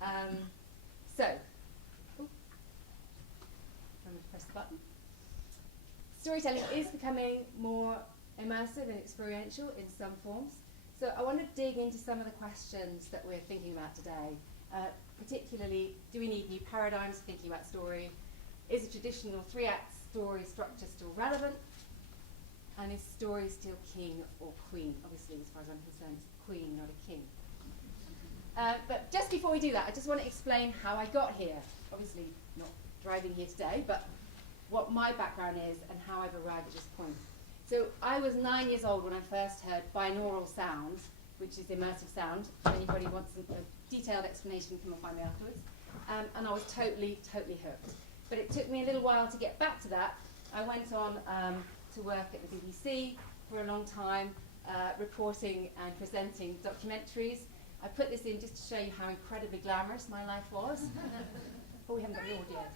So, I'm going to press the button. Storytelling is becoming more immersive and experiential in some forms. So I want to dig into some of the questions that we're thinking about today. Particularly, do we need new paradigms for thinking about story? Is a traditional three-act story structure still relevant? And is story still king or queen? Obviously, as far as I'm concerned, it's a queen, not a king. But just before we do that, I just want to explain how I got here. Obviously, not driving here today, but what my background is and how I've arrived at this point. So I was 9 years old when I first heard binaural sound, which is immersive sound. If anybody wants a detailed explanation, come and find me afterwards. And I was totally hooked. But it took me a little while to get back to that. I went on to work at the BBC for a long time, reporting and presenting documentaries. I put this in just to show you how incredibly glamorous my life was. But we haven't got the audio.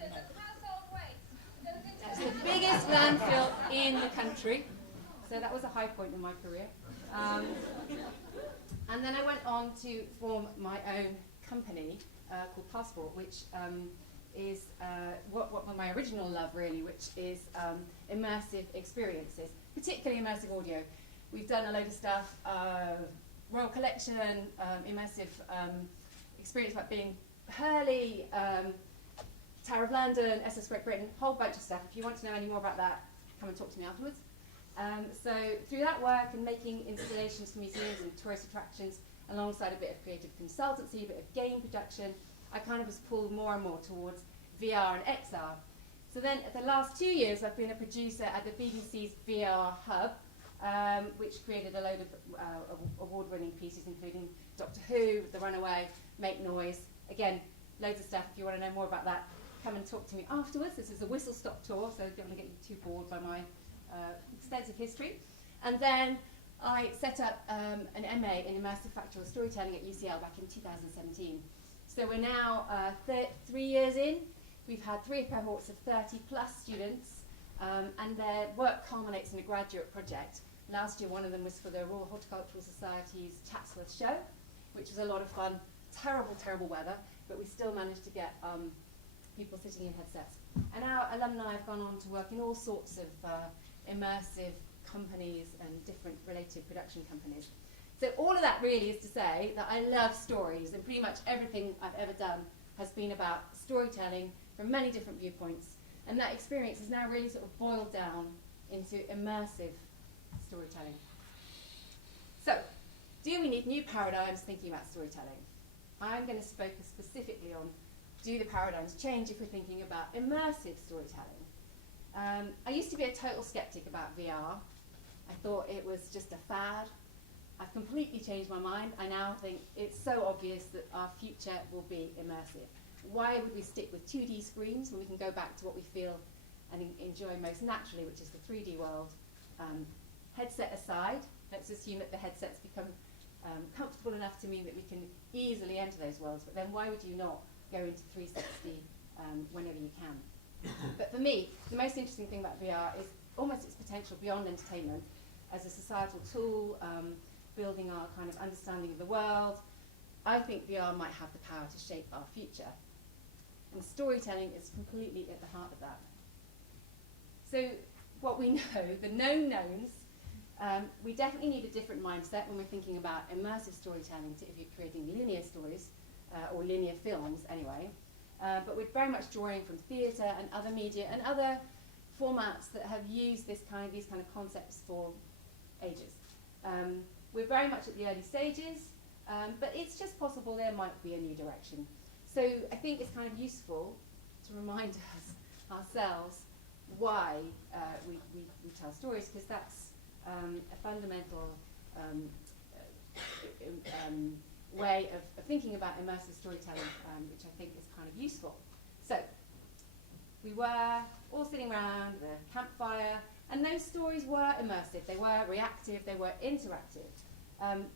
That's the biggest landfill in the country. So that was a high point in my career. And then I went on to form my own company called Passport, which is what my original love really, which is immersive experiences, particularly immersive audio. We've done a load of stuff, Royal Collection, immersive experience about being Hurley, Tower of London, SS Great Britain, whole bunch of stuff. If you want to know any more about that, come and talk to me afterwards. So through that work and making installations for museums and tourist attractions, alongside a bit of creative consultancy, a bit of game production, I kind of was pulled more and more towards VR and XR. So then, the last 2 years, I've been a producer at the BBC's VR Hub, which created a load of award-winning pieces, including Doctor Who, The Runaway, Make Noise. Again, loads of stuff. If you want to know more about that, come and talk to me afterwards. This is a whistle-stop tour, so don't want to get you too bored by my extensive history. And then I set up an MA in Immersive Factual Storytelling at UCL back in 2017. So we're now 3 years in. We've had 3 cohorts of 30 plus students, and their work culminates in a graduate project. Last year, one of them was for the Royal Horticultural Society's Chatsworth show, which was a lot of fun. Terrible weather, but we still managed to get people sitting in headsets. And our alumni have gone on to work in all sorts of immersive companies and different related production companies. So all of that really is to say that I love stories, and pretty much everything I've ever done has been about storytelling from many different viewpoints. And that experience is now really sort of boiled down into immersive storytelling. So, do we need new paradigms thinking about storytelling? I'm going to focus specifically on, do the paradigms change if we're thinking about immersive storytelling? I used to be a total skeptic about VR. I thought it was just a fad. I've completely changed my mind. I now think it's so obvious that our future will be immersive. Why would we stick with 2D screens when we can go back to what we feel and enjoy most naturally, which is the 3D world? Headset aside, let's assume that the headsets become comfortable enough to mean that we can easily enter those worlds, but then why would you not go into 360 whenever you can? But for me, the most interesting thing about VR is almost its potential beyond entertainment as a societal tool, building our kind of understanding of the world. I think VR might have the power to shape our future. And storytelling is completely at the heart of that. So what we know, the known knowns, we definitely need a different mindset when we're thinking about immersive storytelling to if you're creating linear stories, or linear films anyway. But we're very much drawing from theatre and other media and other formats that have used these kind of concepts for ages. We're very much at the early stages, but it's just possible there might be a new direction. So I think it's kind of useful to remind us ourselves why we tell stories, because that's a fundamental way of thinking about immersive storytelling, which I think is kind of useful. So we were all sitting around the campfire, and those stories were immersive. They were reactive. They were interactive, and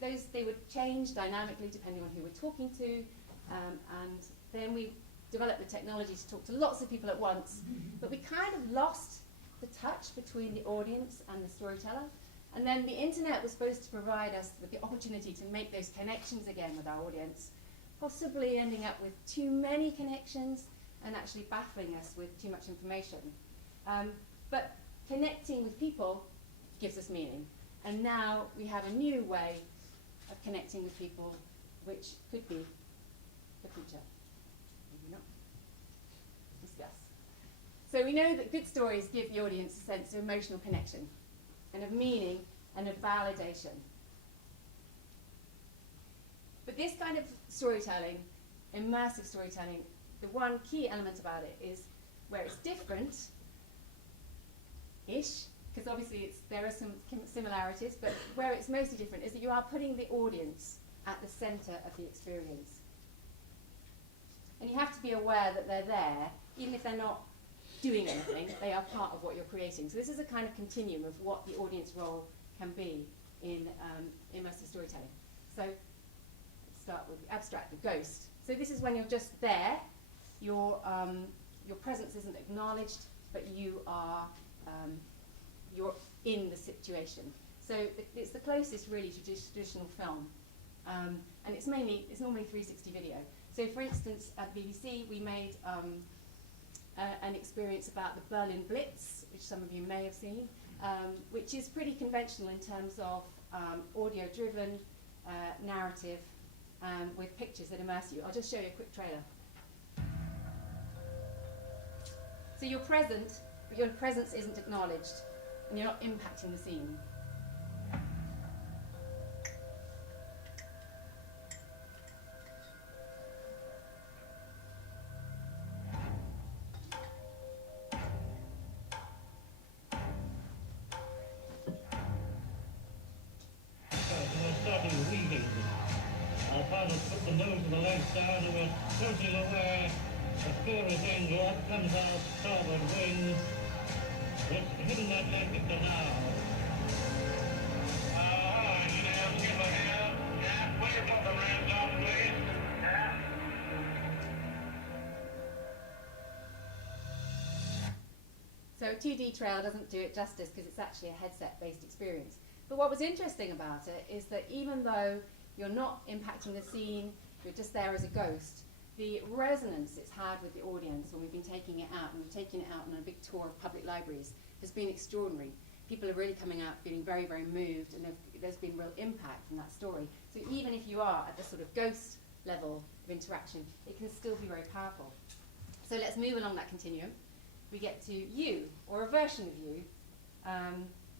they would change dynamically depending on who we're talking to, and then we developed the technology to talk to lots of people at once, but we kind of lost the touch between the audience and the storyteller. And then the internet was supposed to provide us with the opportunity to make those connections again with our audience. possibly ending up with too many connections and actually baffling us with too much information. But connecting with people gives us meaning. And now we have a new way of connecting with people, which could be the future. Maybe not. Discuss. So we know that good stories give the audience a sense of emotional connection and of meaning and of validation. But this kind of storytelling, immersive storytelling, the one key element about it is where it's different-ish, because obviously there are some similarities, but where it's mostly different is that you are putting the audience at the center of the experience. And you have to be aware that they're there, even if they're not doing anything, they are part of what you're creating. So this is a kind of continuum of what the audience role can be in immersive storytelling. So let's start with the abstract, the ghost. So this is when you're just there, your presence isn't acknowledged, but you are you're in the situation. So it's the closest really to traditional film, and it's normally 360 video. So for instance, at BBC we made an experience about the Berlin Blitz, which some of you may have seen, which is pretty conventional in terms of audio-driven narrative with pictures that immerse you. I'll just show you a quick trailer. So you're present, but your presence isn't acknowledged, and you're not impacting the scene. So a 2D trailer doesn't do it justice because it's actually a headset-based experience. But what was interesting about it is that even though you're not impacting the scene, you're just there as a ghost, the resonance it's had with the audience when we've been taking it out, and we've taken it out on a big tour of public libraries, has been extraordinary. People are really coming out feeling very, very moved, and there's been real impact from that story. So even if you are at the sort of ghost level of interaction, it can still be very powerful. So let's move along that continuum. We get to you, or a version of you,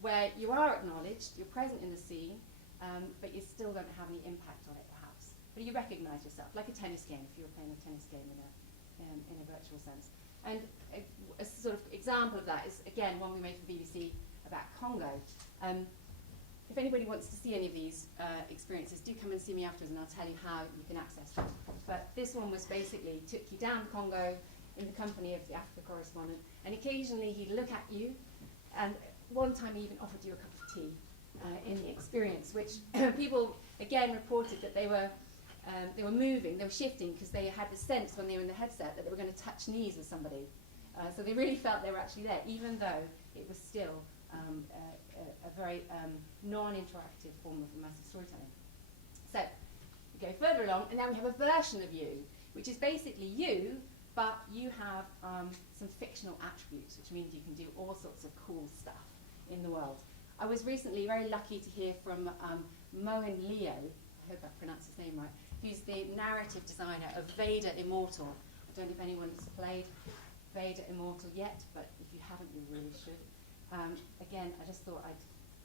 where you are acknowledged, you're present in the scene, but you still don't have any impact on it, perhaps. But you recognise yourself, like a tennis game, if you were playing a tennis game in a virtual sense. And a sort of example of that is, again, one we made for BBC about Congo. If anybody wants to see any of these experiences, do come and see me afterwards, and I'll tell you how you can access them. But this one was basically, took you down Congo, in the company of the Africa correspondent, and occasionally he'd look at you, and one time he even offered you a cup of tea in the experience, which people again reported that they were moving, they were shifting, because they had the sense when they were in the headset that they were going to touch knees with somebody. So they really felt they were actually there, even though it was still a very non-interactive form of immersive storytelling. So we go further along, and now we have a version of you, which is basically you, but you have some fictional attributes, which means you can do all sorts of cool stuff in the world. I was recently very lucky to hear from Moen Leo, I hope I pronounced his name right, who's the narrative designer of Vader Immortal. I don't know if anyone's played Vader Immortal yet, but if you haven't, you really should. Again, I just thought I'd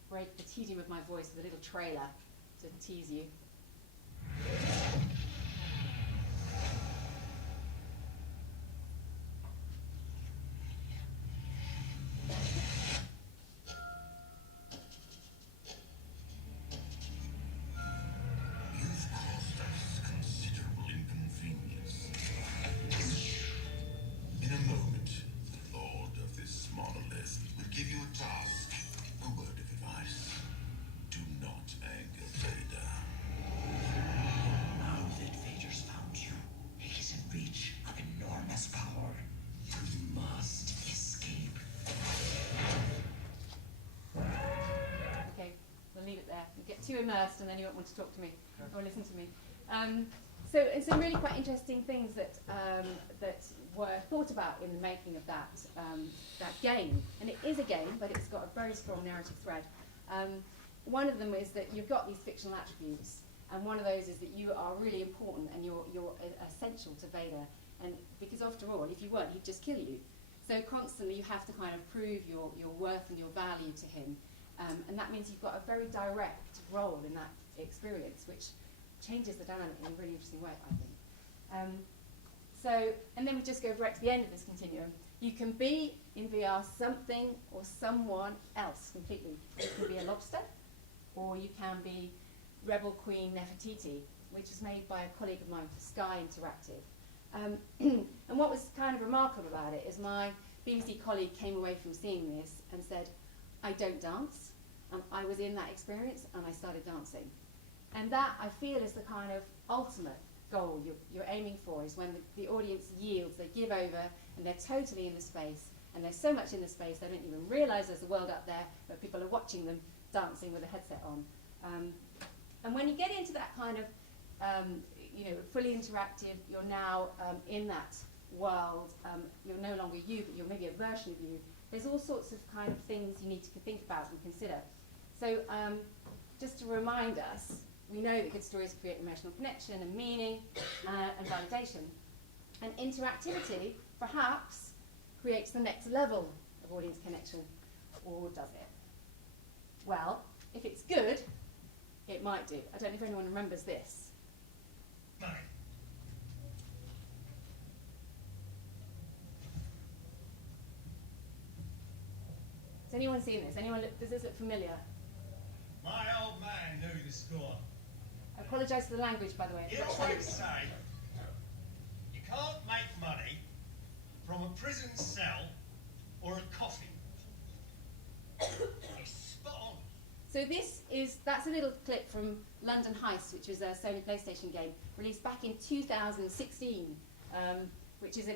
break the tedium of my voice with a little trailer to tease you. Leave it there. You get too immersed and then you won't want to talk to me or listen to me. So it's some really quite interesting things that that were thought about in the making of that game. And it is a game, but it's got a very strong narrative thread. One of them is that you've got these fictional attributes, and one of those is that you are really important and you're essential to Vader. And because after all, if you weren't, he'd just kill you. So constantly you have to kind of prove your worth and your value to him. And that means you've got a very direct role in that experience, which changes the dynamic in a really interesting way, I think. And then we just go right to the end of this continuum. You can be, in VR, something or someone else completely. You can be a lobster, or you can be Rebel Queen Nefertiti, which is made by a colleague of mine for Sky Interactive. And what was kind of remarkable about it is my BBC colleague came away from seeing this and said, I don't dance, and I was in that experience and I started dancing. And that, I feel, is the kind of ultimate goal you're aiming for, is when the audience yields, they give over, and they're totally in the space, and there's so much in the space they don't even realise there's a world up there, but people are watching them dancing with a headset on. And when you get into that kind of fully interactive, you're now in that world, you're no longer you, but you're maybe a version of you. There's all sorts of kind of things you need to think about and consider. So just to remind us, we know that good stories create emotional connection and meaning and validation. And interactivity, perhaps, creates the next level of audience connection. Or does it? Well, if it's good, it might do. I don't know if anyone remembers this. No. Has anyone seen this? Does this look familiar? My old man knew the score. I apologise for the language, by the way. He always say, you can't make money from a prison cell or a coffin. He's spot on. So that's a little clip from London Heist, which was a Sony PlayStation game released back in 2016, which is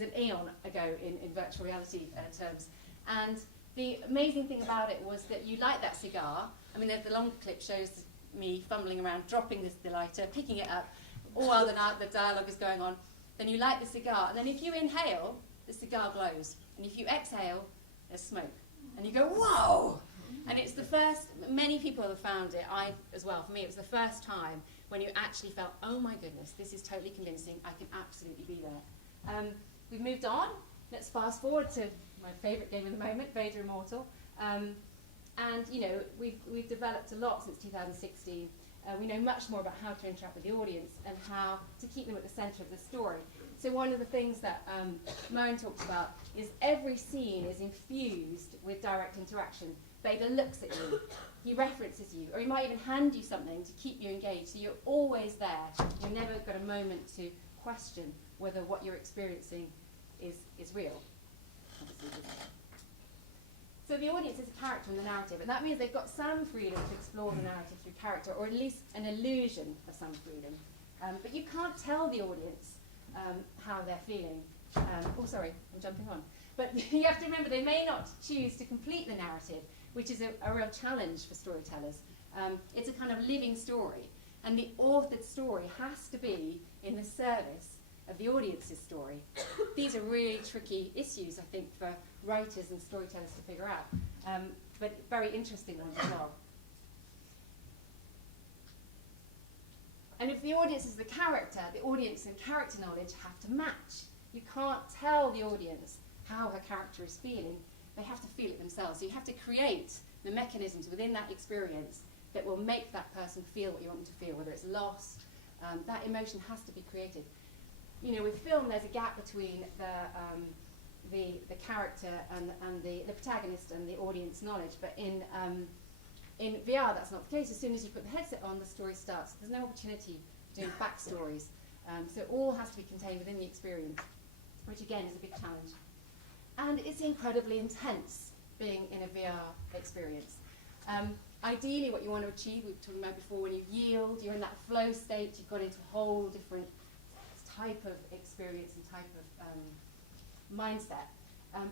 an eon ago in virtual reality terms. And the amazing thing about it was that you light that cigar. I mean, the long clip shows me fumbling around, dropping the lighter, picking it up, all while the dialogue is going on. Then you light the cigar, and then if you inhale, the cigar glows. And if you exhale, there's smoke. And you go, whoa! And it's the first, many people have found it, I as well, for me it was the first time when you actually felt, oh my goodness, this is totally convincing, I can absolutely be there. We've moved on, let's fast forward to my favourite game of the moment, Vader Immortal. And we've developed a lot since 2016. We know much more about how to interact with the audience and how to keep them at the centre of the story. So one of the things that Moen talks about is every scene is infused with direct interaction. Vader looks at you, he references you, or he might even hand you something to keep you engaged. So you're always there. You've never got a moment to question whether what you're experiencing is real. So the audience is a character in the narrative, and that means they've got some freedom to explore the narrative through character, or at least an illusion of some freedom. But you can't tell the audience how they're feeling. Oh, sorry, I'm jumping on. But you have to remember they may not choose to complete the narrative, which is a real challenge for storytellers. It's a kind of living story, and the authored story has to be in the service of the audience's story. These are really tricky issues, I think, for writers and storytellers to figure out, but very interesting ones as well. And if the audience is the character, the audience and character knowledge have to match. You can't tell the audience how her character is feeling. They have to feel it themselves. So you have to create the mechanisms within that experience that will make that person feel what you want them to feel, whether it's loss. That emotion has to be created. With film, there's a gap between the character and the protagonist and the audience knowledge, but in VR that's not the case. As soon as you put the headset on, the story starts. There's no opportunity for doing backstories. So it all has to be contained within the experience, which again is a big challenge. And it's incredibly intense being in a VR experience. Ideally what you want to achieve, we were talking about before, when you yield, you're in that flow state, you've got into a whole different type of experience and type of mindset.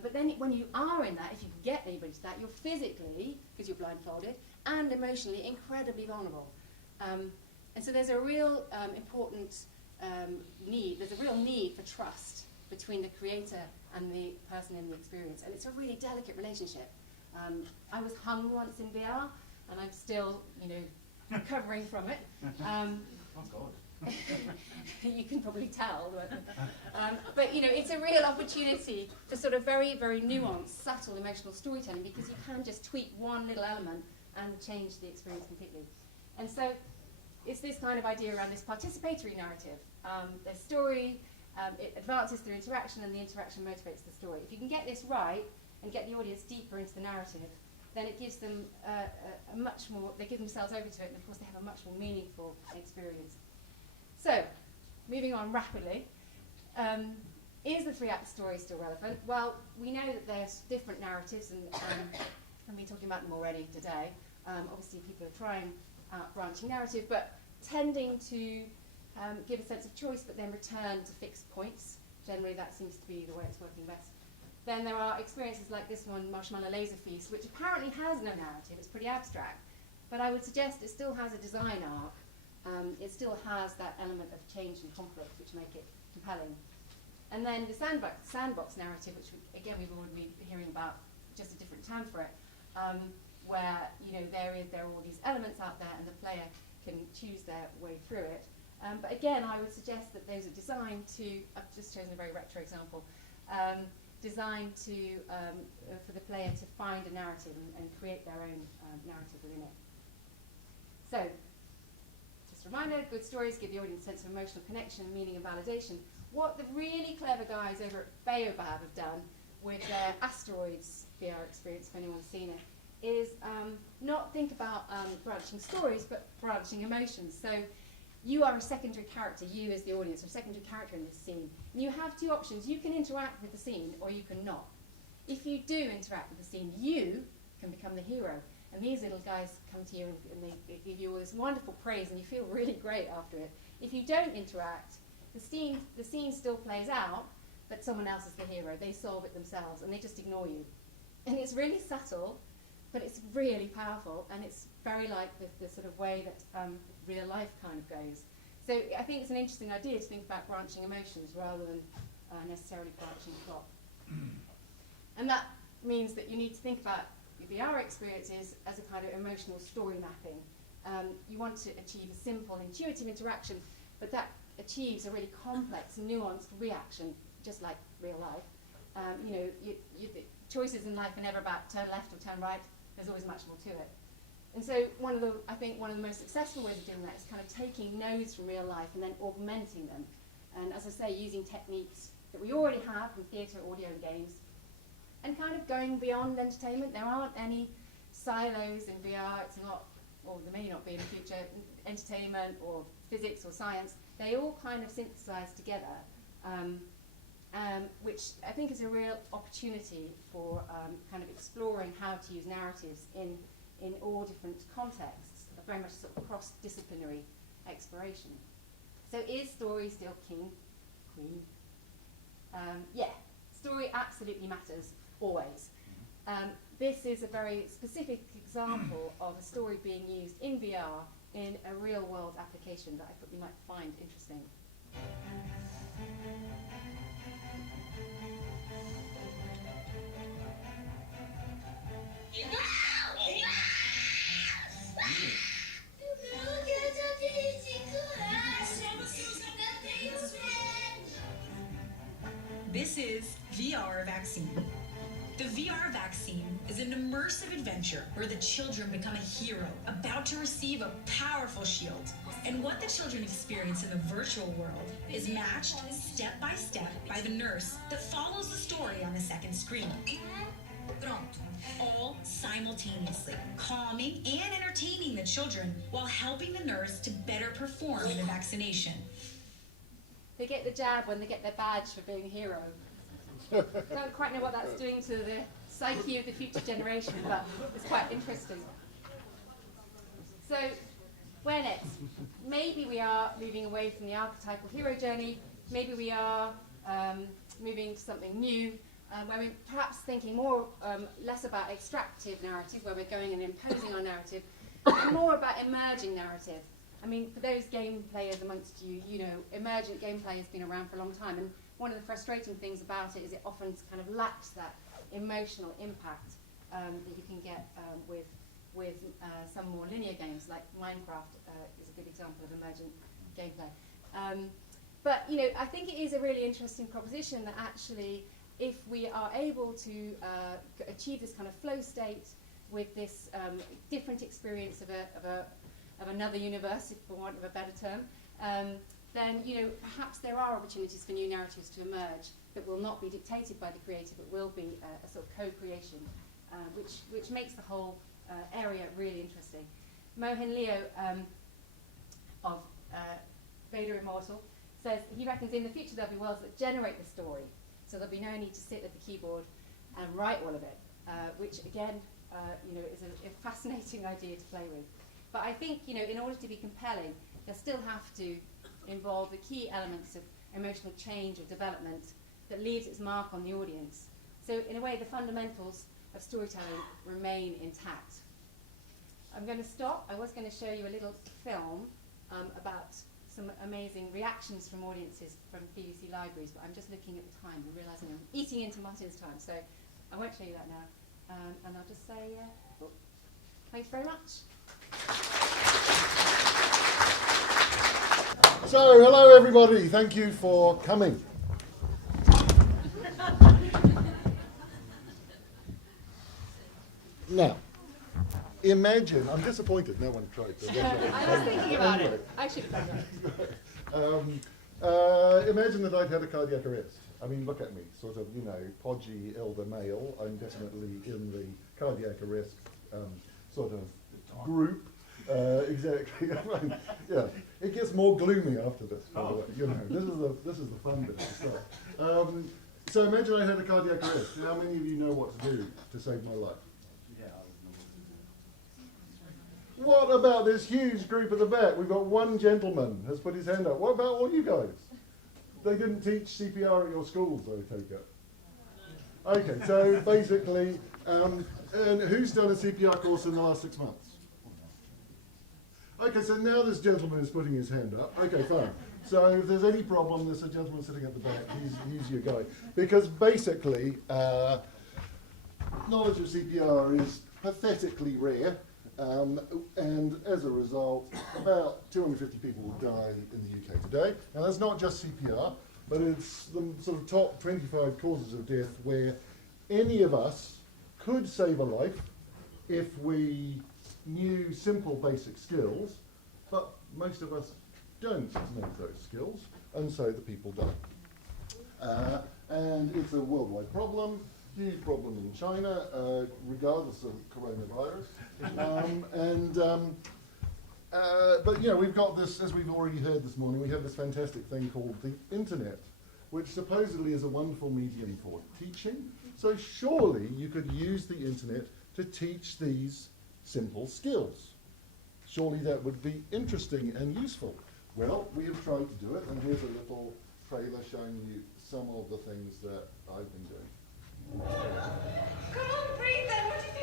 But then when you are in that, if you can get anybody to that, you're physically, because you're blindfolded, and emotionally incredibly vulnerable. And And so there's a real important need, there's a real need for trust between the creator and the person in the experience. And it's a really delicate relationship. I was hung once in VR, and I'm still, recovering from it. Oh, God. You can probably tell. But it's a real opportunity for sort of very, very nuanced, subtle emotional storytelling, because you can just tweak one little element and change the experience completely. And so it's this kind of idea around this participatory narrative. The story, it advances through interaction, and the interaction motivates the story. If you can get this right and get the audience deeper into the narrative, then it gives them a much more, they give themselves over to it, and of course they have a much more meaningful experience. So, moving on rapidly, is the three-act story still relevant? Well, we know that there's different narratives, and we've been talking about them already today. Obviously people are trying out branching narrative, but tending to give a sense of choice, but then return to fixed points. Generally that seems to be the way it's working best. Then there are experiences like this one, Marshmallow Laser Feast, which apparently has no narrative. It's pretty abstract, but I would suggest it still has a design arc. It still has that element of change and conflict, which make it compelling. And then the sandbox narrative, which again we've already been hearing about, just a different term for it, where there are all these elements out there, and the player can choose their way through it. But again, I would suggest that those are designed to, I've just chosen a very retro example, designed to, for the player to find a narrative and create their own narrative within it. So, just a reminder, good stories give the audience a sense of emotional connection, meaning, and validation. What the really clever guys over at Baobab have done with their Asteroids VR experience, if anyone's seen it, is not think about branching stories, but branching emotions. So you are a secondary character, you as the audience are a secondary character in this scene. And you have two options. You can interact with the scene, or you can not. If you do interact with the scene, you can become the hero. And these little guys come to you and they give you all this wonderful praise, and you feel really great after it. If you don't interact, the scene still plays out, but someone else is the hero. They solve it themselves, and they just ignore you. And it's really subtle, but it's really powerful, and it's very like the sort of way that real life kind of goes. So I think it's an interesting idea to think about branching emotions rather than necessarily branching plot. And that means that you need to think about VR experiences as a kind of emotional story mapping. You want to achieve a simple, intuitive interaction, but that achieves a really complex, nuanced reaction, just like real life. The choices in life are never about turn left or turn right. There's always much more to it. And so I think one of the most successful ways of doing that is kind of taking nodes from real life and then augmenting them. And as I say, using techniques that we already have from theatre, audio, and games, and kind of going beyond entertainment. There aren't any silos in VR. It's not, or there may not be in the future, entertainment or physics or science. They all kind of synthesize together, which I think is a real opportunity for kind of exploring how to use narratives in all different contexts, very much sort of cross-disciplinary exploration. So is story still king, queen? Yeah, story absolutely matters, always. This is a very specific example of a story being used in VR in a real-world application that I thought you might find interesting. This is VR Vaccine. The VR Vaccine is an immersive adventure where the children become a hero about to receive a powerful shield. And what the children experience in the virtual world is matched step by step by the nurse that follows the story on the second screen. All simultaneously, calming and entertaining the children while helping the nurse to better perform in the vaccination. They get the jab when they get their badge for being a hero. Don't quite know what that's doing to the psyche of the future generation, but it's quite interesting. So, where next? Maybe we are moving away from the archetypal hero journey. Maybe we are moving to something new, where we're perhaps thinking less about extractive narrative, where we're going and imposing our narrative, and more about emerging narrative. I mean, for those game players amongst you, you know, emergent gameplay has been around for a long time, and one of the frustrating things about it is it often kind of lacks that emotional impact that you can get with some more linear games, like Minecraft is a good example of emergent gameplay. But you know, I think it is a really interesting proposition that actually, if we are able to achieve this kind of flow state with this different experience of another universe, for want of a better term, then you know, perhaps there are opportunities for new narratives to emerge that will not be dictated by the creator, but will be a sort of co-creation, which makes the whole area really interesting. Mohan Leo of Vader Immortal says he reckons in the future there'll be worlds that generate the story, so there'll be no need to sit at the keyboard and write all of it, which again, you know, is a fascinating idea to play with. But I think, you know, in order to be compelling, there still have to involve the key elements of emotional change or development that leaves its mark on the audience. So in a way, the fundamentals of storytelling remain intact. I'm going to stop. I was going to show you a little film about some amazing reactions from audiences from BBC libraries, but I'm just looking at the time and realising I'm eating into Martin's time, so I won't show you that now. And I'll just say, thanks very much. So, hello everybody, thank you for coming. Now, imagine, I'm disappointed no one tried to. I was thinking about it. I should have done that. Imagine that I'd had a cardiac arrest. I mean, look at me, sort of, you know, podgy elder male. I'm definitely in the cardiac arrest sort of group. Exactly. Yeah, it gets more gloomy after this. By the way, you know, this is the fun bit of the stuff. So imagine I had a cardiac arrest. How many of you know what to do to save my life? What about this huge group at the back? We've got one gentleman has put his hand up. What about all you guys? They didn't teach CPR at your schools, I take it. Okay, so basically, and who's done a CPR course in the last 6 months? Okay, so now this gentleman is putting his hand up. Okay, fine. So if there's any problem, there's a gentleman sitting at the back. He's your guy. Because basically, knowledge of CPR is pathetically rare. And as a result, about 250 people will die in the UK today. And that's not just CPR, but it's the sort of top 25 causes of death where any of us could save a life if we knew simple basic skills, but most of us don't know those skills, and so the people die. And it's a worldwide problem. Huge problem in China, regardless of coronavirus. But you know, we've got this, as we've already heard this morning, we have this fantastic thing called the internet, which supposedly is a wonderful medium for teaching. So surely you could use the internet to teach these simple skills. Surely that would be interesting and useful. Well, we have tried to do it, and here's a little trailer showing you some of the things that I've been doing. Come on, breathe then. What do you do?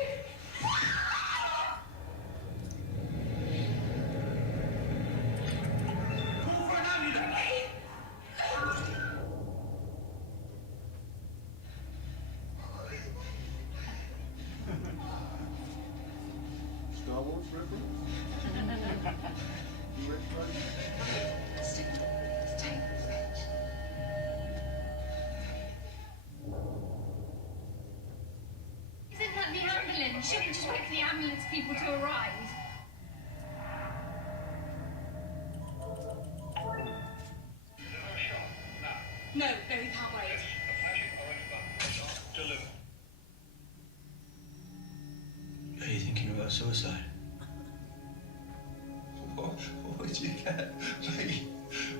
Call for an ambulance! Star Wars reference? You ready, Craig? Stay. Isn't that the ambulance? Shouldn't we just wait for the ambulance people to arrive? No, we can't wait. Are you thinking about suicide? What did you get?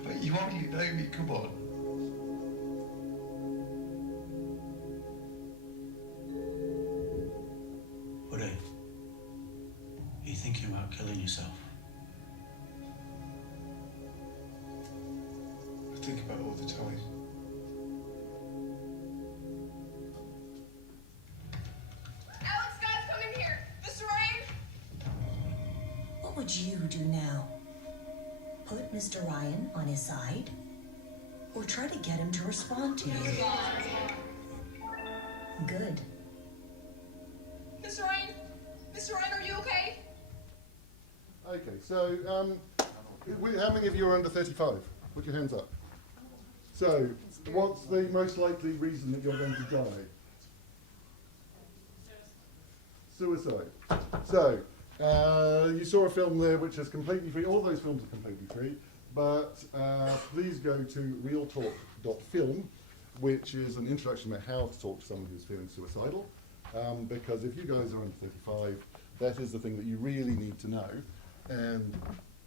But you hardly know me, come on. Woody, are you thinking about killing yourself? I think about it all the time. Alex, guys, come in here. Mr. Ryan? What would you do now? put Mr. Ryan on his side, or try to get him to respond to you? Good. Mr. Ryan? Mr. Ryan, are you okay? Okay, so how many of you are under 35? Put your hands up. So, what's the most likely reason that you're going to die? Suicide. So, you saw a film there which is completely free. All those films are completely free, but please go to realtalk.film, which is an introduction about how to talk to someone who's feeling suicidal, because if you guys are under 35, that is the thing that you really need to know. And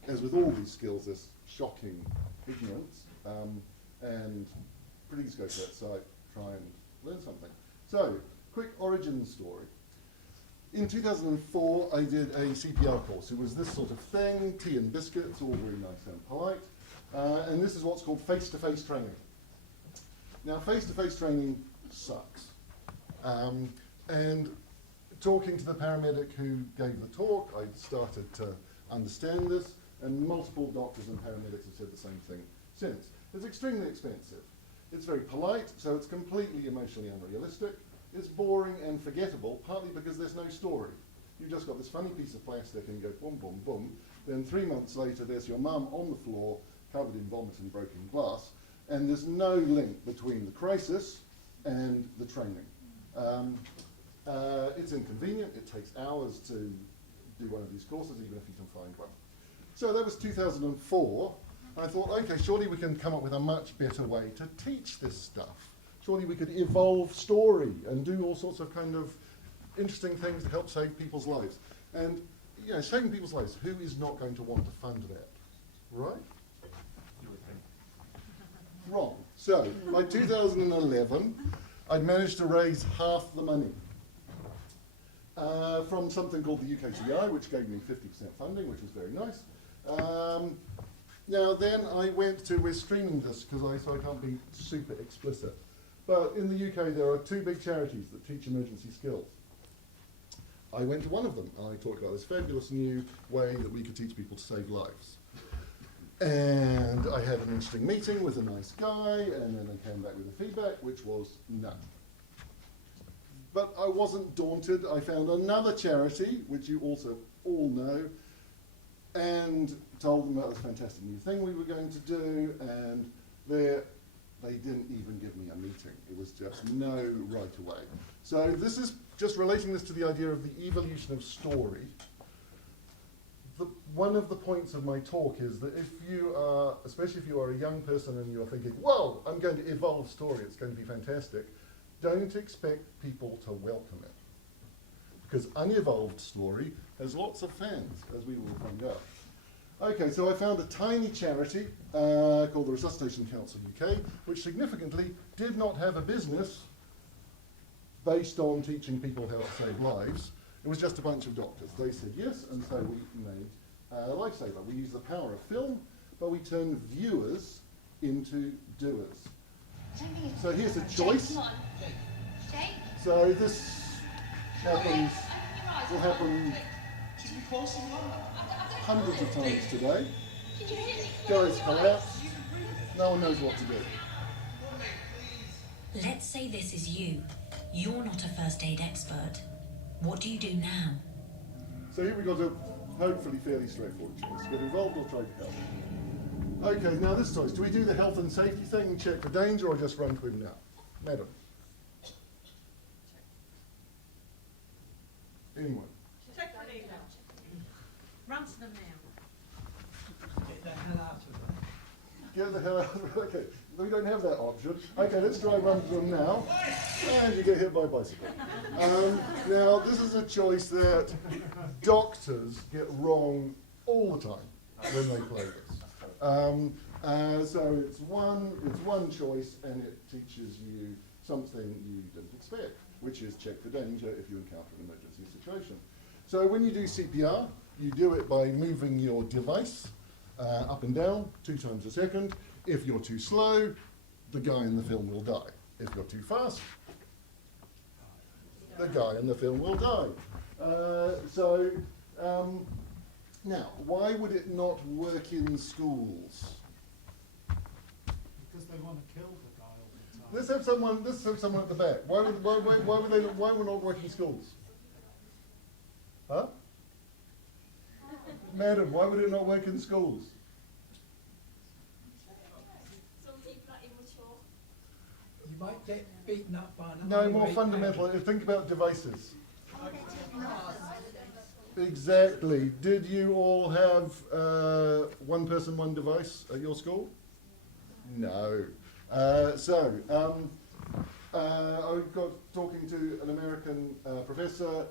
as with all these skills, there's shocking ignorance, and please go to that site, try and learn something. So, quick origin story. In 2004, I did a CPR course. It was this sort of thing, tea and biscuits, all very nice and polite. And this is what's called face-to-face training. Now, face-to-face training sucks. And talking to the paramedic who gave the talk, I started to understand this, and multiple doctors and paramedics have said the same thing since. It's extremely expensive. It's very polite, so it's completely emotionally unrealistic. It's boring and forgettable, partly because there's no story. You've just got this funny piece of plastic and you go boom, boom, boom. Then 3 months later, there's your mum on the floor, covered in vomit and broken glass, and there's no link between the crisis and the training. It's inconvenient. It takes hours to do one of these courses, even if you can find one. So that was 2004. I thought, okay, surely we can come up with a much better way to teach this stuff. Surely we could evolve story and do all sorts of kind of interesting things to help save people's lives. And, you know, saving people's lives, who is not going to want to fund that? Right? You would think. Wrong. So, by 2011, I'd managed to raise half the money from something called the UKTI, which gave me 50% funding, which was very nice. Now then I went to, we're streaming this so I can't be super explicit, but in the UK there are 2 big charities that teach emergency skills. I went to one of them and I talked about this fabulous new way that we could teach people to save lives. And I had an interesting meeting with a nice guy, and then I came back with the feedback, which was no. But I wasn't daunted. I found another charity, which you also all know, and told them about this fantastic new thing we were going to do, and they didn't even give me a meeting. It was just no right away. So this is just relating this to the idea of the evolution of story. One of the points of my talk is that if you are, especially if you are a young person and you are thinking, whoa, I'm going to evolve story, it's going to be fantastic, don't expect people to welcome it. Because unevolved story has lots of fans, as we will find out. Okay, so I found a tiny charity called the Resuscitation Council UK, which significantly did not have a business based on teaching people how to save lives. It was just a bunch of doctors. They said yes, and so we made Lifesaver. We use the power of film, but we turn viewers into doers. So here's a choice. So this happens, will happen hundreds of times today. Guys collapse. No one knows what to do. Let's say this is you. You're not a first aid expert. What do you do now? So here we've got a hopefully fairly straightforward choice. Get involved or try to help. Okay, now this choice. Do we do the health and safety thing and check for danger, or just run to him now? Madam. Anyone? Check the lead out. Run to them now. Get the hell out of them. Get the hell out of it. Okay, we don't have that option. Okay, let's try run to them now. And you get hit by a bicycle. Now, this is a choice that doctors get wrong all the time when they play this. So it's one choice, and it teaches you something you didn't expect, which is check for danger if you encounter an emergency situation. So when you do CPR, you do it by moving your device up and down 2 times a second. If you're too slow, the guy in the film will die. If you're too fast, the guy in the film will die. Now, why would it not work in schools? Because they want to kill the guy all the time. Let's have someone at the back. Why would it not work in schools? Huh? Madam, why would it not work in schools? Some people are immature. You might get beaten up by an No, more irate fundamental. parent. Think about devices. Exactly. Did you all have one person, one device at your school? No. I got talking to an American professor,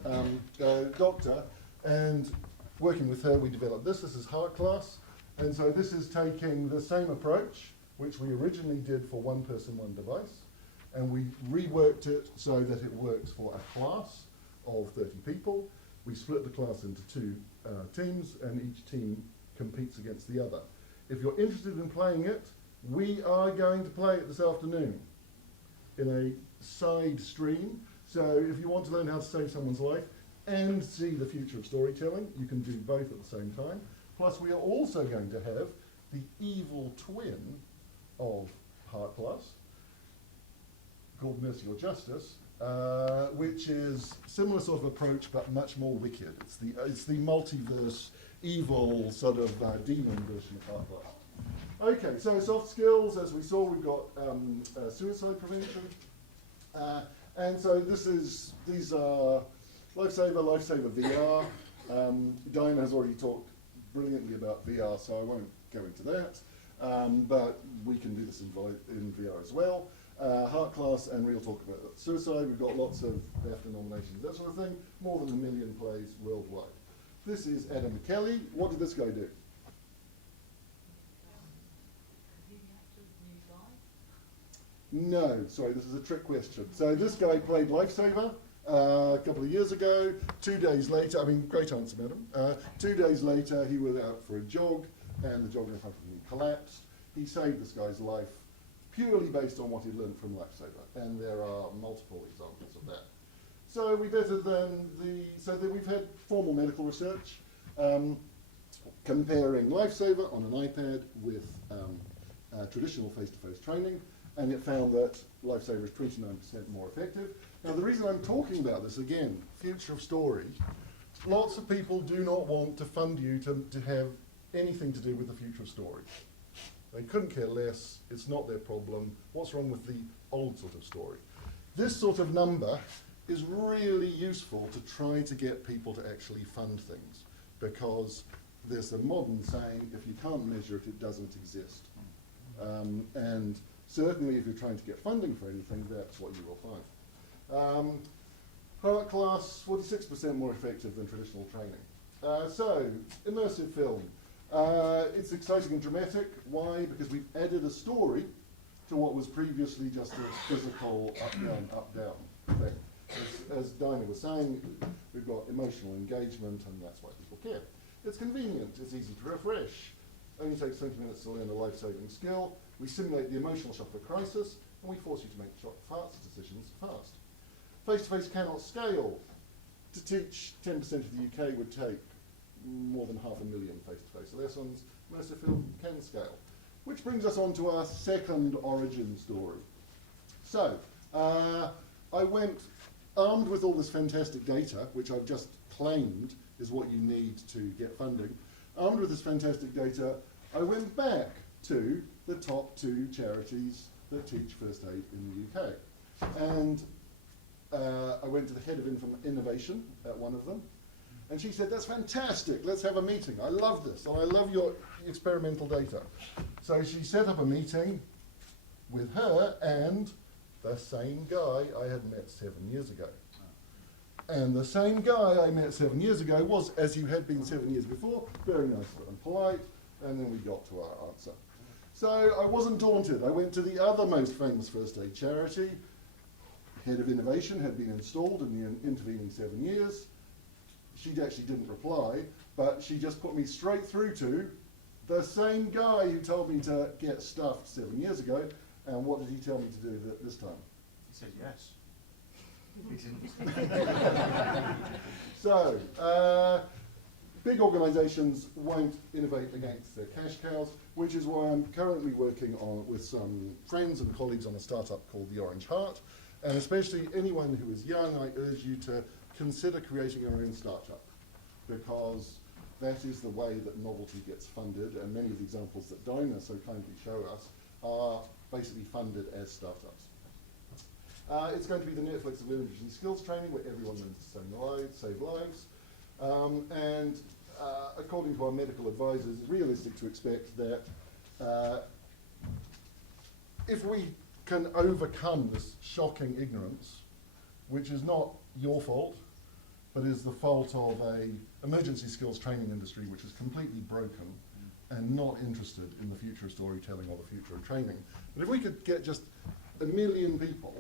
doctor, and working with her, we developed this. This is Heart Class. And so this is taking the same approach, which we originally did for one person, one device, and we reworked it so that it works for a class of 30 people. We split the class into two teams, and each team competes against the other. If you're interested in playing it, we are going to play it this afternoon in a side stream. So if you want to learn how to save someone's life and see the future of storytelling, you can do both at the same time. Plus, we are also going to have the evil twin of Heart Class, called Mercy or Justice, which is similar sort of approach, but much more wicked. It's the multiverse, evil sort of demon version of Heart Class. Okay, so soft skills, as we saw, we've got suicide prevention. And so these are Lifesaver VR. Dinah has already talked brilliantly about VR, so I won't go into that. But we can do this in VR as well. Heart Class and Real Talk about Suicide. We've got lots of BAFTA nominations, that sort of thing. More than 1 million plays worldwide. This is Adam Kelly. What did this guy do? No, sorry, this is a trick question. So this guy played Lifesaver a couple of years ago. 2 days later, great answer, madam. 2 days later, he was out for a jog, and the jog in front of him collapsed. He saved this guy's life purely based on what he'd learned from Lifesaver, and there are multiple examples of that. So we've had formal medical research comparing Lifesaver on an iPad with traditional face-to-face training, and it found that Lifesaver is 29% more effective. Now the reason I'm talking about this, again, future of story, lots of people do not want to fund you to have anything to do with the future of story. They couldn't care less, it's not their problem. What's wrong with the old sort of story? This sort of number is really useful to try to get people to actually fund things, because there's a modern saying, if you can't measure it, it doesn't exist. And certainly if you're trying to get funding for anything, that's what you will find. Heart Class, 46% more effective than traditional training. So, immersive film. It's exciting and dramatic. Why? Because we've added a story to what was previously just a physical up, down thing. As Dinah was saying, we've got emotional engagement, and that's why people care. It's convenient. It's easy to refresh. Only takes 20 minutes to learn a life-saving skill. We simulate the emotional shock of a crisis, and we force you to make fast decisions fast. Face-to-face cannot scale. To teach 10% of the UK would take more than 500,000 face-to-face lessons. Immersive film can scale. Which brings us on to our second origin story. So, I went armed with all this fantastic data, which I've just claimed is what you need to get funding. Armed with this fantastic data, I went back to the top 2 charities that teach first aid in the UK. And I went to the head of innovation at one of them, and she said, that's fantastic, let's have a meeting. I love this, and I love your experimental data. So she set up a meeting with her and the same guy I had met 7 years ago. And the same guy I met 7 years ago was, as he had been 7 years before, very nice and polite, and then we got to our answer. So I wasn't daunted. I went to the other most famous first aid charity. Head of innovation had been installed in the intervening 7 years. She actually didn't reply, but she just put me straight through to the same guy who told me to get stuffed 7 years ago. And what did he tell me to do this time? He said yes. So, big organisations won't innovate against their cash cows, which is why I'm currently working on with some friends and colleagues on a startup called the Orange Heart. And especially anyone who is young, I urge you to consider creating your own startup, because that is the way that novelty gets funded, and many of the examples that Dinah so kindly show us are basically funded as startups. It's going to be the Netflix of literacy skills training, where everyone learns to save lives. According to our medical advisors, it's realistic to expect that if we can overcome this shocking ignorance, which is not your fault, but is the fault of an emergency skills training industry which is completely broken and not interested in the future of storytelling or the future of training. But if we could get just 1 million people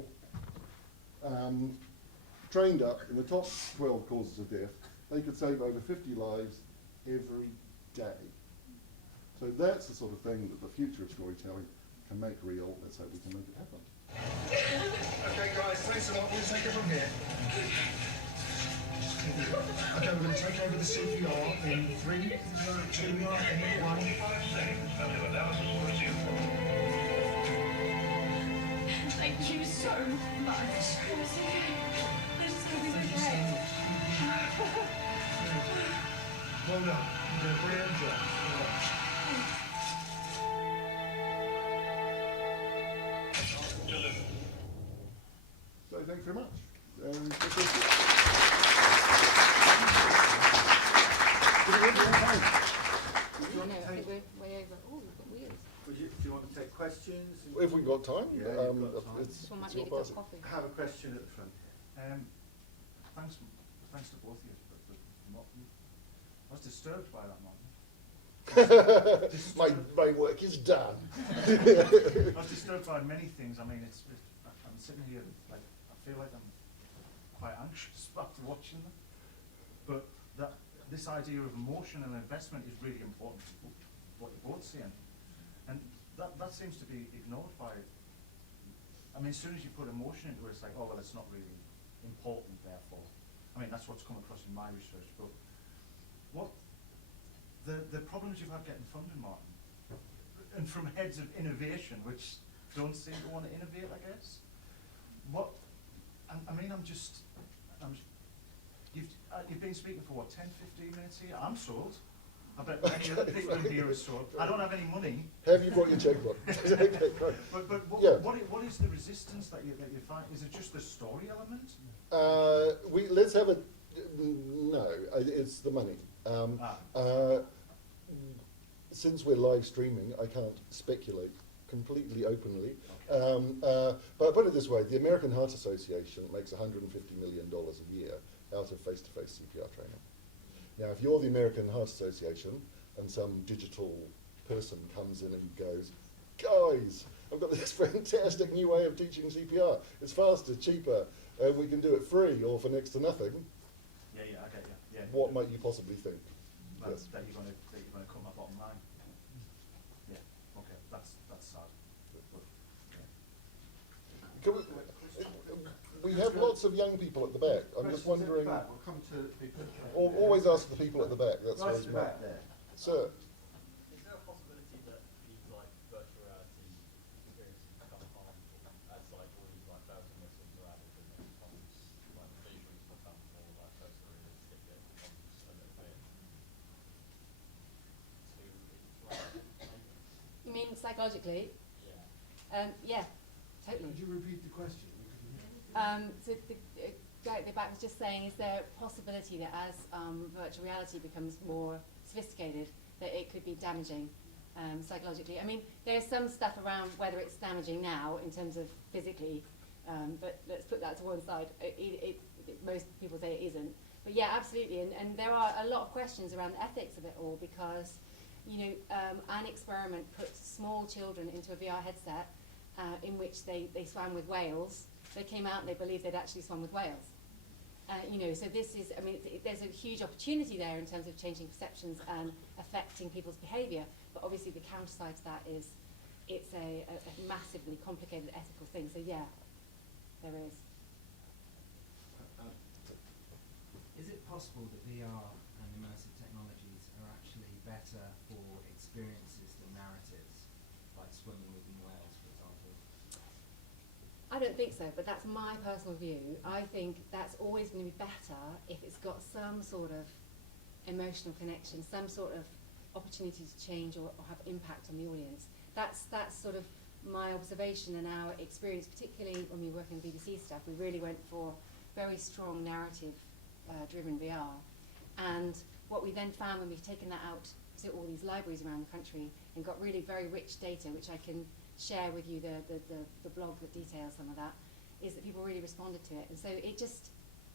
trained up in the top 12 causes of death, they could save over 50 lives every day. So that's the sort of thing that the future of storytelling can make real. Let's hope we can make it happen. Okay, guys, thanks a lot. We'll take it from here. Okay, we're going to take over the CPR in 3, 2, 1. Thank you so much. This is going to be great. Well done. You did a brilliant job. So thanks very much. I think we're way over. Oh, we've got wheels. Do you want to take questions? If we've got time, Yeah, you've got time. it's This one might it's need your a cup of party. coffee. I have a question at the front. Thanks to both of you. I was disturbed by that, Martin. my work is done. I was disturbed by many things. I mean, I'm sitting here, like, I feel like I'm quite anxious after watching them. But this idea of emotion and investment is really important, what you're both saying. And that seems to be ignored by, I mean, as soon as you put emotion into it, it's like, oh, well, it's not really important, therefore. I mean, that's what's come across in my research. But what the problems you've had getting funded, Martin, and from heads of innovation, which don't seem to want to innovate, I guess. You've been speaking for what, 10, 15 minutes here? I'm sold. I bet many other people in here are sold. I don't have any money. Have you brought your checkbook? Okay, great. But Yeah. what is the resistance that you find? Is it just the story element? Let's have a no. It's the money. Since we're live streaming, I can't speculate completely openly. But put it this way: the American Heart Association makes $150 million a year out of face-to-face CPR training. Now, if you're the American Heart Association and some digital person comes in and goes, guys, I've got this fantastic new way of teaching CPR. It's faster, cheaper, and we can do it free or for next to nothing. Yeah, I get you. Yeah. What might you possibly think? That, Yes. that you're going to cut my bottom line. Yeah. Okay. That's sad. But, Can we have lots of young people at the back. I'm just wondering. We'll come to people. Always ask the people at the back. That's Right always at the back there. Sir. Is there a possibility that these like virtual reality experiences become harmful as like all these like virtual lessons are added and it becomes like visuals become more like photorealistic, it becomes a little bit too You mean psychologically? Yeah. Yeah, totally. Could you repeat the question? So the guy at the back was just saying, is there a possibility that as virtual reality becomes more sophisticated, that it could be damaging psychologically? I mean, there's some stuff around whether it's damaging now in terms of physically, but let's put that to one side. Most people say it isn't. But yeah, absolutely. And there are a lot of questions around the ethics of it all because, an experiment put small children into a VR headset in which they swam with whales. They came out and they believed they'd actually swum with whales. So this is, there's a huge opportunity there in terms of changing perceptions and affecting people's behaviour. But obviously the counter side to that is it's a massively complicated ethical thing. So yeah, there is. Is it possible that VR and immersive technology better for experiences than narratives, like swimming within whales, for example? I don't think so, but that's my personal view. I think that's always going to be better if it's got some sort of emotional connection, some sort of opportunity to change or have impact on the audience. That's sort of my observation and our experience, particularly when we work in BBC stuff. We really went for very strong narrative-driven VR. And what we then found when we've taken that out to all these libraries around the country and got really very rich data, which I can share with you the blog that details some of that, is that people really responded to it. And so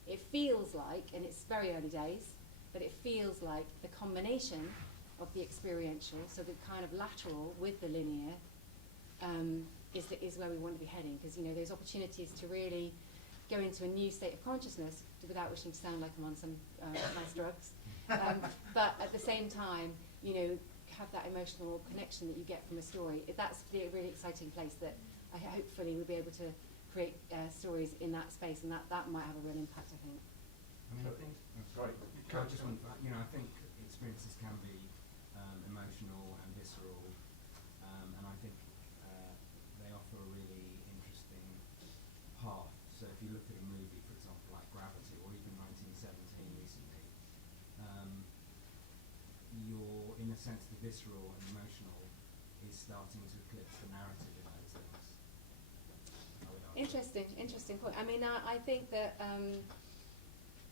it feels like, and it's very early days, but it feels like the combination of the experiential, so the kind of lateral with the linear, is where we want to be heading, because there's opportunities to really go into a new state of consciousness without wishing to sound like I'm on some nice drugs, but at the same time, have that emotional connection that you get from a story. That's a really exciting place that hopefully we'll be able to create stories in that space, and that might have a real impact, I think. I mean, I think, I just want to, I think experiences can be emotional and visceral, and I think they offer a really interesting path. So if you look at a movie, for example, like Gravity, or even 1917 recently, in a sense, the visceral and emotional is starting to eclipse the narrative in those things. Interesting point. I mean, I think that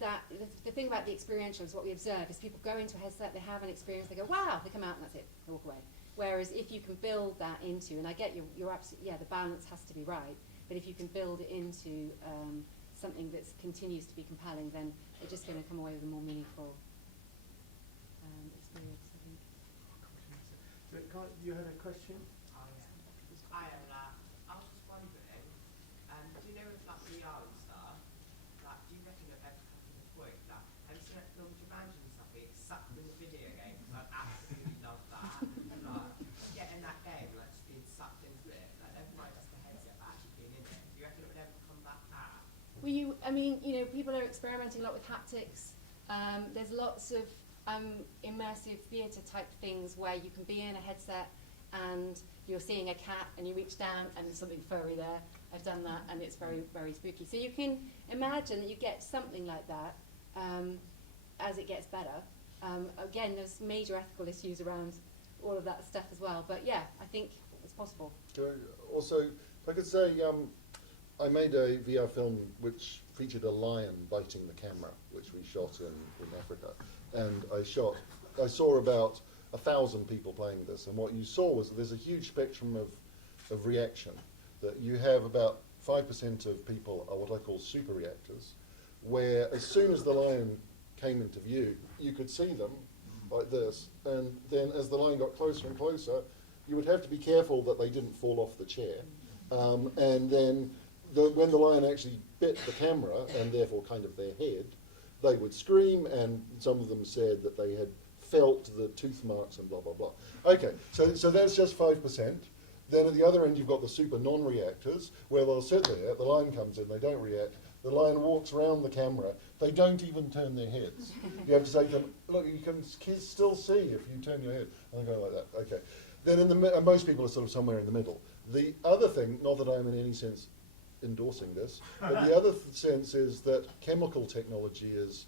that the thing about the experiential is what we observe is people go into a headset, they have an experience, they go, wow, they come out and that's it, they walk away. Whereas if you can build that into, and I get you're absolutely, the balance has to be right, but if you can build it into something that continues to be compelling, then they're just going to come away with a more meaningful experience, I think. You had a question? I was just wondering, do you know if like VR and stuff, like do you reckon it'll ever come to the point that, have you seen that film Jumanji and stuff, where it's sucked in the video game, because I'd absolutely love that, like getting that game, like just being sucked into it, like never mind just the headset, but actually being in it. Do you reckon it would ever come back out? Well, people are experimenting a lot with haptics. There's lots of immersive theatre type things where you can be in a headset and you're seeing a cat and you reach down and there's something furry there. I've done that and it's very, very spooky. So you can imagine that you get something like that as it gets better. Again, there's major ethical issues around all of that stuff as well. But yeah, I think it's possible. Also, if I could say, I made a VR film which featured a lion biting the camera, which we shot in Africa. And I saw about 1,000 people playing this, and what you saw was that there's a huge spectrum of reaction, that you have about 5% of people are what I call super reactors, where as soon as the lion came into view, you could see them like this, and then as the lion got closer and closer, you would have to be careful that they didn't fall off the chair. And then when the lion actually bit the camera, and therefore kind of their head, they would scream, and some of them said that they had felt the tooth marks and blah, blah, blah. Okay, so that's just 5%. Then at the other end, you've got the super non-reactors, where they'll sit there, the lion comes in, they don't react, the lion walks around the camera, they don't even turn their heads. You have to say to them, look, you can still see if you turn your head. And they go like that, okay. Then most people are sort of somewhere in the middle. The other thing, not that I'm in any sense endorsing this, but the other sense is that chemical technology is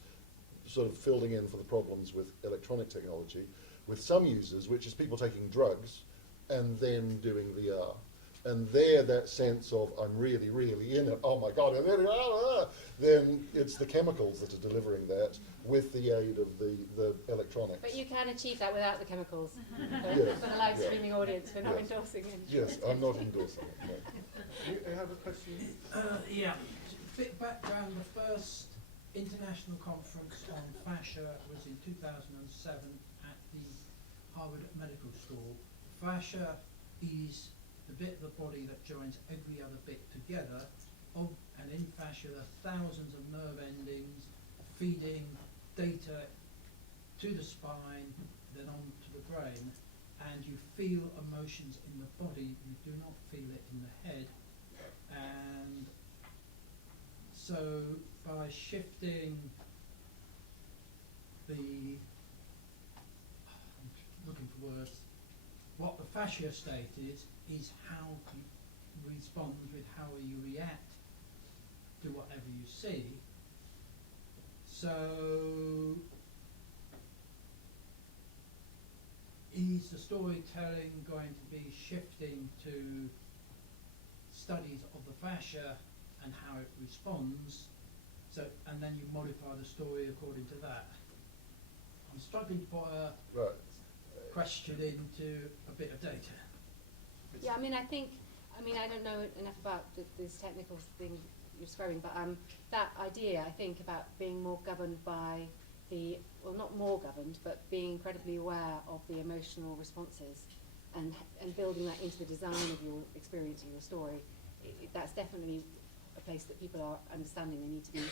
sort of filling in for the problems with electronic technology, with some users, which is people taking drugs and then doing VR. And there, that sense of, I'm really, really in it, oh my God, I'm really, then it's the chemicals that are delivering that with the aid of the electronics. But you can achieve that without the chemicals. Yes. For the live streaming audience, we're not endorsing it. Yes, I'm not endorsing it. No. You have a question? Yeah. Bit background, the first international conference on fascia was in 2007 at the Harvard Medical School. Fascia is the bit of the body that joins every other bit together, and in fascia there are thousands of nerve endings feeding data to the spine, then on to the brain, and you feel emotions in the body, you do not feel it in the head. And so by shifting the, I'm looking for words. What the fascia state is how you respond with how you react to whatever you see. So is the storytelling going to be shifting to studies of the fascia and how it responds, so, and then you modify the story according to that? I'm struggling to put a question into a bit of data. Yeah, I mean, I don't know enough about this technical thing you're describing, but that idea, I think, about being more governed by the, well, not more governed, but being incredibly aware of the emotional responses and building that into the design of your experience of your story, that's definitely a place that people are understanding. They need to be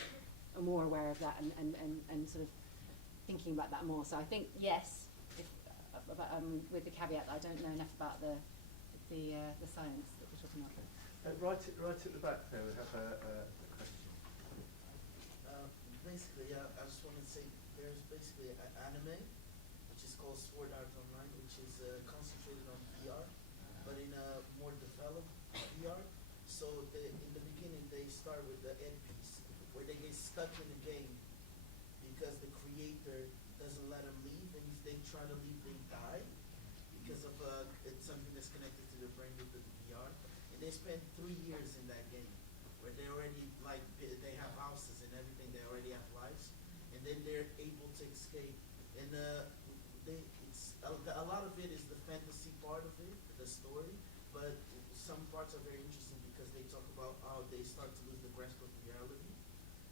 more aware of that and sort of thinking about that more. So I think, yes, with the caveat that I don't know enough about the science that we're talking about. Right at the back there, we have a question. Basically, I just wanted to say there's basically an anime which is called Sword Art Online, which is concentrated on VR, but in a more developed VR. So in the beginning, they start with the end piece where they get stuck in the game because the creator doesn't let them leave, and if they try to leave, they die because of it's something that's connected to their brain with the VR. And they spend 3 years in that game where they already they have houses and everything, they already have lives, and then they're able to escape. And a lot of it is the fantasy part of it, the story, but some parts are very interesting because they talk about how they start to lose the grasp of reality,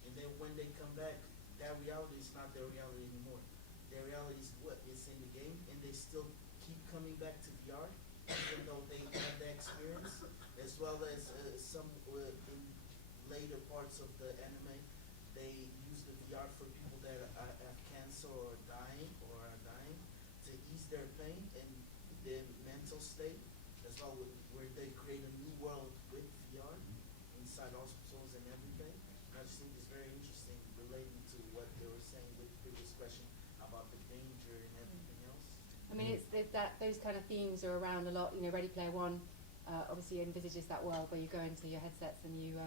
and then when they come back, that reality is not their reality anymore. Their reality is what is in the game, and they still keep coming back to VR, even though they had that experience, as well as some in later parts of the anime, they use the VR for people that have cancer or are dying to ease their pain and their mental state, as well where they create a new world with VR inside hospitals and everything. And I just think it's very interesting relating to what they were saying with the previous question about the danger and everything else. I mean, it's those kind of themes are around a lot. You know, Ready Player One obviously envisages that world where you go into your headsets and you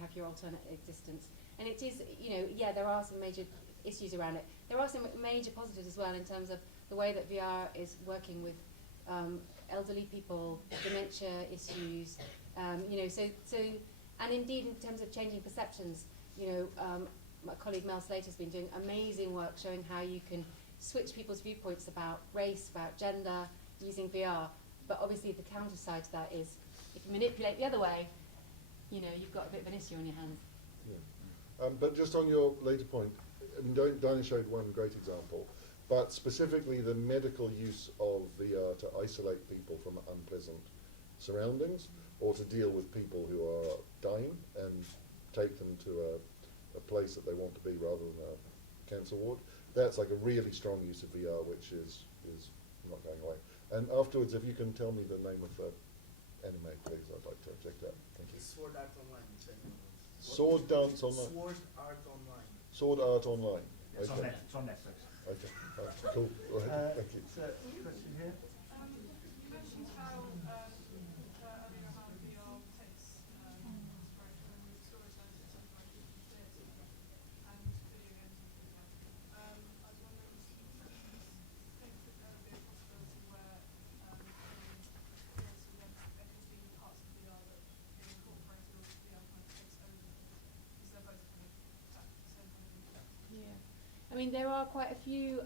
have your alternate existence. And it is, yeah, there are some major issues around it. There are some major positives as well in terms of the way that VR is working with elderly people, dementia issues, and indeed in terms of changing perceptions. My colleague Mel Slater's been doing amazing work showing how you can switch people's viewpoints about race, about gender, using VR. But obviously the counter side to that is if you manipulate the other way, you've got a bit of an issue on your hands. Yeah. But just on your later point, Dinah showed one great example, but specifically the medical use of VR to isolate people from unpleasant surroundings or to deal with people who are dying and take them to a place that they want to be rather than a cancer ward. That's like a really strong use of VR, which is not going away. And afterwards, if you can tell me the name of the anime, please, I'd like to check that. Thank you. It's Sword Art Online. Sword Dance Online. Sword Art Online. Sword Art Online. It's Okay. on Netflix. Okay. Cool. All right. Thank you. So, question here. You mentioned how earlier how VR takes inspiration with storytelling and stuff like theatre and video games and things like that. I was wondering, do you think that there would be a possibility where there could be parts of VR that being incorporated or VR kind of takes over because they're both kind of at the same kind of Yeah. I mean, there are quite a few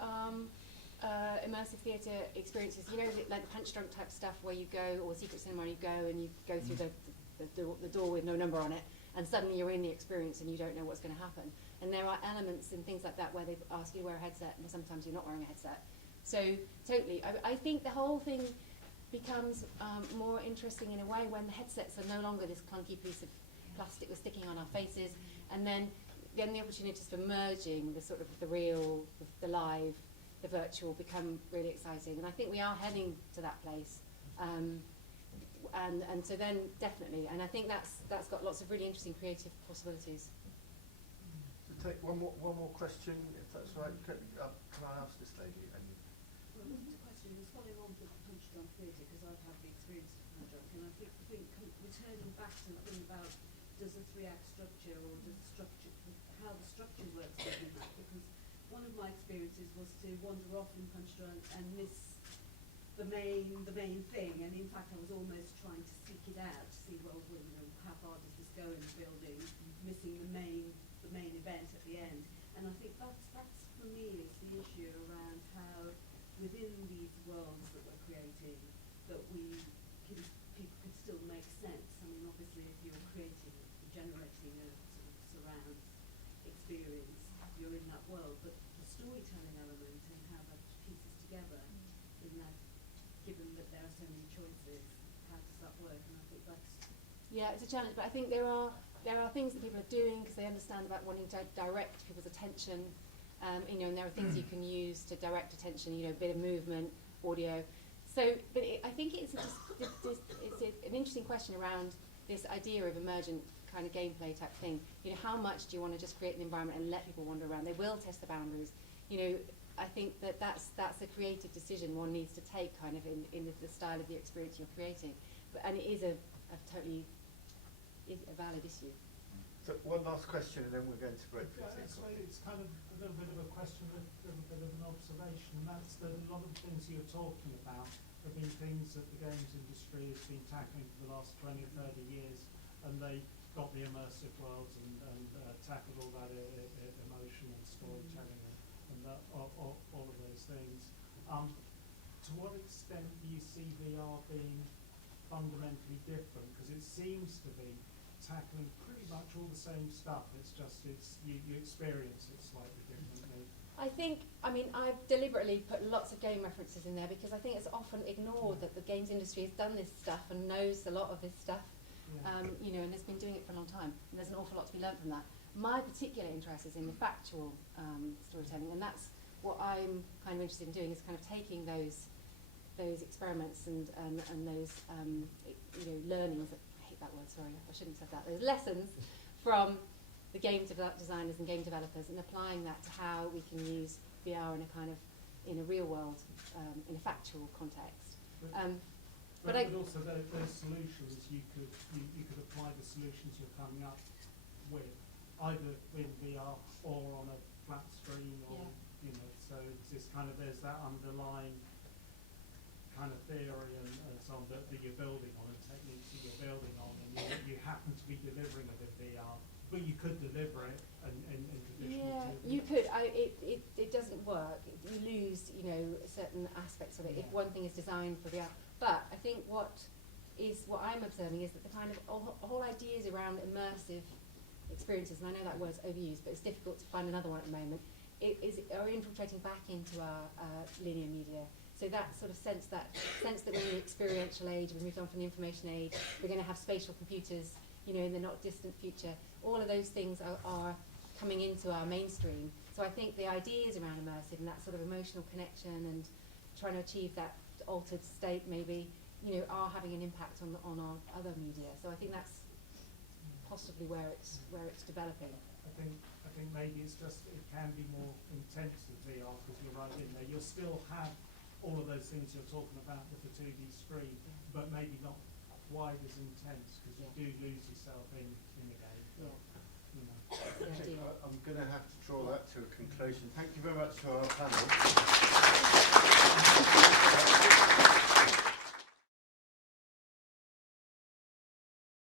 immersive theatre experiences, like the punch drunk type stuff where you go, or secret cinema, you go and you go through the door with no number on it, and suddenly you're in the experience and you don't know what's going to happen. And there are elements and things like that where they ask you to wear a headset, and sometimes you're not wearing a headset. So, totally. I think the whole thing becomes more interesting in a way when the headsets are no longer this clunky piece of plastic we're sticking on our faces, and then the opportunities for merging the sort of the real, the live, the virtual become really exciting. And I think we are heading to that place. And so then definitely, and I think that's got lots of really interesting creative possibilities. To take one more question, if that's right. Can I ask this lady? question is following on from Punch Drunk Theatre, because I've had the experience of Punch Drunk, and I think returning back to the thing about does a 3-act structure, or does the structure, how the structure works within that, because one of my experiences was to wander off in Punch Drunk and miss the main thing, and in fact I was almost trying to seek it out to see, well, you know, how far does this go in the building, missing the main event at the end. And I think that's for me is the issue around how within these worlds that we're creating, that people could still make sense. I mean, obviously if you're generating a sort of surround experience, you're in that world, but the storytelling element and how that pieces together in that, given that there are so many choices, how does that work? And I think that's... Yeah, it's a challenge, but I think there are things that people are doing because they understand about wanting to direct people's attention, you know, and there are things you can use to direct attention, you know, a bit of movement, audio. So, but I think it's an interesting question around this idea of emergent kind of gameplay type thing. You know, how much do you want to just create an environment and let people wander around? They will test the boundaries. You know, I think that's a creative decision one needs to take kind of in the style of the experience you're creating. And it is a totally a valid issue. So one last question and then we're going to break for tea. It's kind of a little bit of a question, a little bit of an observation, and that's that a lot of the things you're talking about have been things that the games industry has been tackling for the last 20 or 30 years, and they got the immersive worlds and tackled all that emotion and storytelling and all of those things. To what extent do you see VR being fundamentally different? Because it seems to be tackling pretty much all the same stuff. It's just you experience it slightly differently. I mean, I've deliberately put lots of game references in there because I think it's often ignored that the games industry has done this stuff and knows a lot of this stuff, you know, and has been doing it for a long time. And there's an awful lot to be learned from that. My particular interest is in the factual storytelling, and that's what I'm kind of interested in doing, is kind of taking those experiments and those you know, learnings. I hate that word. Sorry, I shouldn't have said that. Those lessons from the game designers and game developers, and applying that to how we can use VR in a real world, in a factual context. But also those solutions, you could apply the solutions you're coming up with, either in VR or on a flat screen, or you know. So it's this kind of, there's that underlying kind of theory and so on that you're building on, and techniques that you're building on, and you happen to be delivering it in VR. But you could deliver it in traditional. Yeah, you could. It doesn't work. You lose, you know, certain aspects of it if one thing is designed for VR. But I think what I'm observing is that the kind of whole ideas around immersive experiences, and I know that word's overused, but it's difficult to find another one at the moment, are infiltrating back into our linear media. So that sort of sense that we're in the experiential age, we've moved on from the information age, we're going to have spatial computers, you know, in the not distant future. All of those things are coming into our mainstream. So I think the ideas around immersive and that sort of emotional connection and trying to achieve that altered state, maybe, you know, are having an impact on our other media. So I think that's possibly where it's developing. I think maybe it's just it can be more intense with VR, because you're right in there. You'll still have all of those things you're talking about with the 2D screen, but maybe not quite as intense, because you do lose yourself in the game. But, you know. Okay, I'm going to have to draw that to a conclusion. Thank you very much to our panel.